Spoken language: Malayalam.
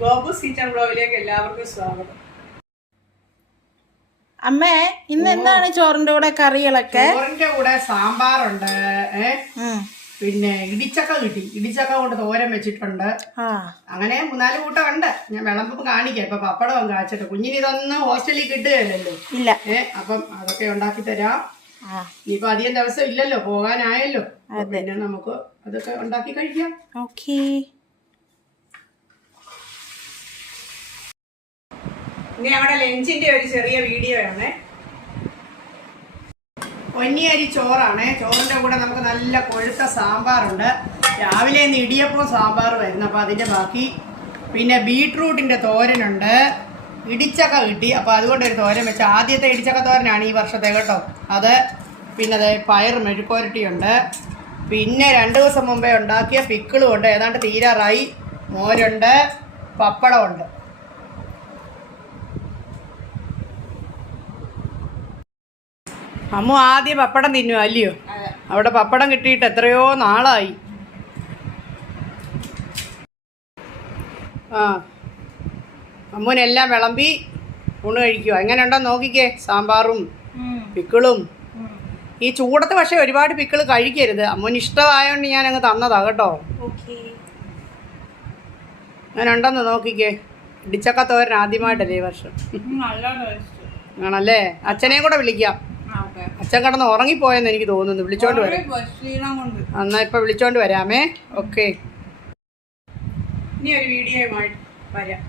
ഗോപൂസ് കിച്ചൺ ബ്ലോഗിലേക്ക് എല്ലാവർക്കും സ്വാഗതം. അമ്മേ, ഇന്ന് എന്താണ് ചോറിന്റെ കൂടെ കറികളൊക്കെ? ചോറിന്റെ കൂടെ സാമ്പാറുണ്ട്, പിന്നെ ഇടിച്ചക്ക കിട്ടി. ഇടിച്ചക്ക കൊണ്ട് തോരൻ വെച്ചിട്ടുണ്ട്. അങ്ങനെ 3-4 കൂട്ടം ഉണ്ട്. ഞാൻ വിളമ്പ് കാണിക്കാം. ഇപ്പൊ പപ്പടം കാച്ചിട്ട് കുഞ്ഞിന് ഇതൊന്നും ഹോസ്റ്റലിൽ കിട്ടുകയല്ലോ. ഇല്ല. അപ്പം അതൊക്കെ ഉണ്ടാക്കി തരാം. ഇനിയിപ്പൊ അധികം ദിവസം ഇല്ലല്ലോ, പോകാനായല്ലോ. പിന്നെ നമുക്ക് അതൊക്കെ ഉണ്ടാക്കി കഴിക്കാം. ഓക്കേ. ഇനി നമ്മുടെ ലഞ്ചിന്റെ ഒരു ചെറിയ വീഡിയോ ആണ്. പൊന്നിയരി ചോറാണ്. ചോറിന്റെ കൂടെ നമുക്ക് നല്ല കൊഴുത്ത സാമ്പാറുണ്ട്. രാവിലെ ഇന്ന് ഇടിയപ്പവും സാമ്പാർ വരുന്നു, അപ്പൊ അതിന്റെ ബാക്കി. പിന്നെ ബീട്രൂട്ടിന്റെ തോരനുണ്ട്. ഇടിച്ചക്ക കിട്ടി, അപ്പൊ അതുകൊണ്ട് ഒരു തോരൻ വെച്ച. ആദ്യത്തെ ഇടിച്ചക്ക തോരനാണ് ഈ വർഷത്തെ കേട്ടോ. അത് പിന്നെ പയർ മെഴുക്കുവരട്ടിയുണ്ട്. പിന്നെ 2 ദിവസം മുമ്പേ ഉണ്ടാക്കിയ പിക്കിളും ഉണ്ട്, ഏതാണ്ട് തീരാറായി. മോരുണ്ട്, പപ്പടമുണ്ട്. അമ്മു ആദ്യം പപ്പടം തിന്നുക അല്ലയോ? അവിടെ പപ്പടം കിട്ടിയിട്ട് എത്രയോ നാളായി. അമ്മുനെല്ലാം വിളമ്പി ഊണ് കഴിക്കുക. എങ്ങനെയുണ്ടോ നോക്കിക്കേ, സാമ്പാറും പിക്കിളും. ഈ ചൂടത്ത് പക്ഷെ ഒരുപാട് പിക്കിള് കഴിക്കരുത്. അമ്മുന് ഇഷ്ടമായോണ്ട് ഞാൻ അങ്ങ് തന്നതാ കേട്ടോ. അങ്ങനെ ഉണ്ടെന്ന് നോക്കിക്കേ. ഇടിച്ചക്ക തോരൻ ആദ്യമായിട്ടല്ലേ ഈ വർഷം? ആണല്ലേ? അച്ഛനെയും കൂടെ വിളിക്കാം. അച്ഛൻ കിടന്ന് ഉറങ്ങിപ്പോയെന്ന് എനിക്ക് തോന്നുന്നു. വിളിച്ചോണ്ട് വരാം. എന്നാ ഇപ്പൊ വിളിച്ചോണ്ട് വരാമേ. ഓക്കെ, ഇനി ഒരു വീഡിയോയുമായിട്ട് വരാം.